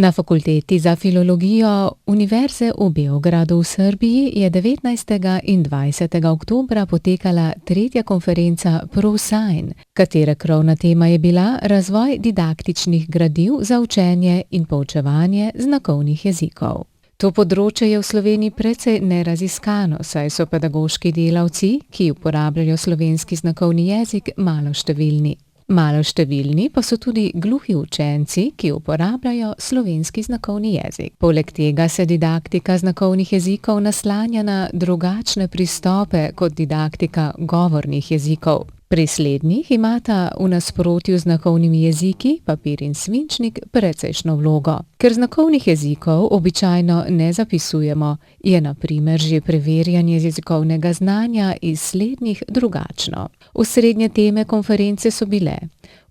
Na Fakulteti za filologijo Univerze v Beogradu v Srbiji je 19. in 20. oktobra potekala tretja konferenca ProSign, katere krovna tema je bila razvoj didaktičnih gradiv za učenje in poučevanje znakovnih jezikov. To področje je v Sloveniji precej neraziskano, saj so pedagoški delavci, ki uporabljajo slovenski znakovni jezik, maloštevilni. Maloštevilni pa so tudi gluhi učenci, ki uporabljajo slovenski znakovni jezik. Poleg tega se didaktika znakovnih jezikov naslanja na drugačne pristope kot didaktika govornih jezikov. Pri slednjih imata v nasprotju z znakovnimi jeziki papir in svinčnik precejšno vlogo. Ker znakovnih jezikov običajno ne zapisujemo, je na primer že preverjanje jezikovnega znanja iz slednjih drugačno. Osrednje teme konference so bile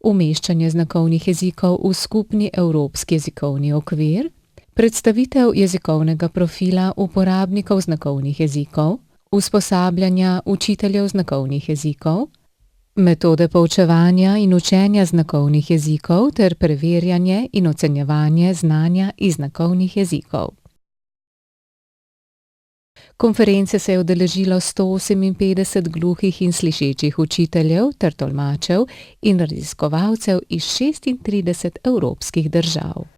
umeščanje znakovnih jezikov v skupni evropski jezikovni okvir, predstavitev jezikovnega profila uporabnikov znakovnih jezikov, usposabljanja učiteljev znakovnih jezikov, metode poučevanja in učenja znakovnih jezikov ter preverjanje in ocenjevanje znanja iz znakovnih jezikov. Konference se je udeležilo 158 gluhih in slišečih učiteljev ter tolmačev in raziskovalcev iz 36 evropskih držav.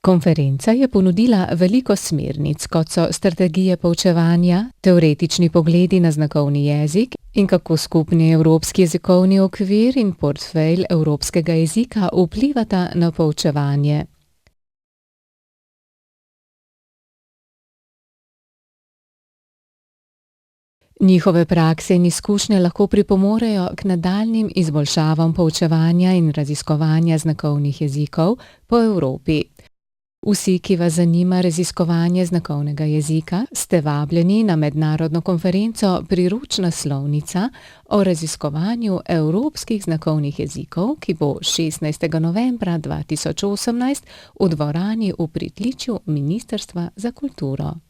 Konferenca je ponudila veliko smernic, kot so strategije poučevanja, teoretični pogledi na znakovni jezik in kako skupni evropski jezikovni okvir in portfelj evropskega jezika vplivata na poučevanje. Njihove prakse in izkušnje lahko pripomorejo k nadaljnjim izboljšavam poučevanja in raziskovanja znakovnih jezikov po Evropi. Vsi, ki vas zanima raziskovanje znakovnega jezika, ste vabljeni na mednarodno konferenco Priročna slovnica o raziskovanju evropskih znakovnih jezikov, ki bo 16. novembra 2018 v dvorani v pritličju Ministrstva za kulturo.